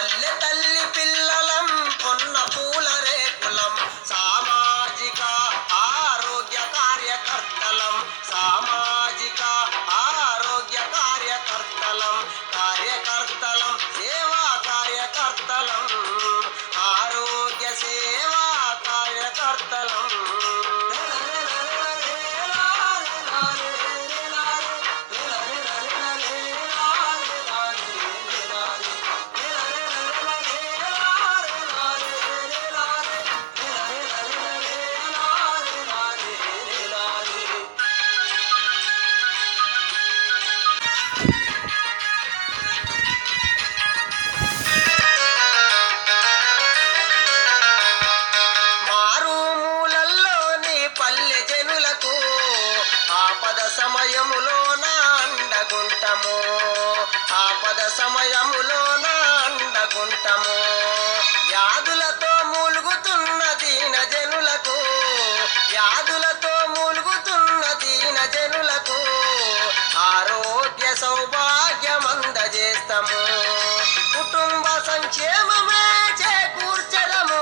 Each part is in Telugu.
పల్లె తల్లి పిల్లలం కొన్న పూల రేకులం సామాజిక ఆరోగ్య కార్యకర్తలం సామాజిక ఆరోగ్య కార్యకర్తలం సేవా కార్యకర్తలం ఆరోగ్య సేవా కార్యకర్తలం. మారుమూలల్లోని పల్లె జనులకు ఆపద సమయములోన అండగుంటము ఆపద సమయములోన అండగుంటము వ్యాధులతో మూలుగుతున్న దీన జనులకు వ్యాధులతో మూలుగుతున్న దీన జనులకు ఆరోగ్య సౌభాగ్యమందజేస్తము కుటుంబ సంక్షేమమే చేకూర్చదము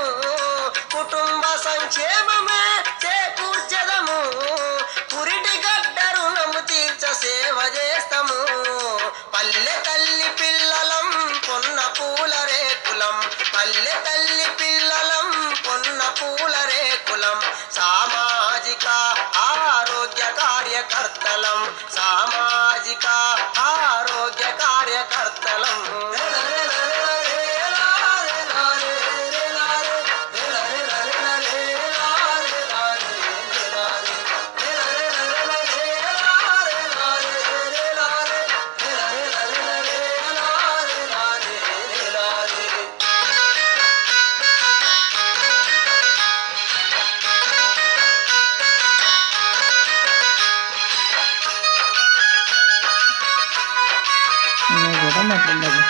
కుటుంబ సంక్షేమమే చేకూర్చదము పురిటి గడ్డ రుణము తీర్చ సేవ చేస్తాము పల్లె తల్లి పిల్లలం కొన్న పూల రేకులం పల్లె తల్లి పిల్లలం కొన్న పూల రేకులం సామాజిక ఆరోగ్య కార్యకర్తలం సామాజిక ఆరోగ్య కార్యకర్తలం. Nah, gue kan makin bagus.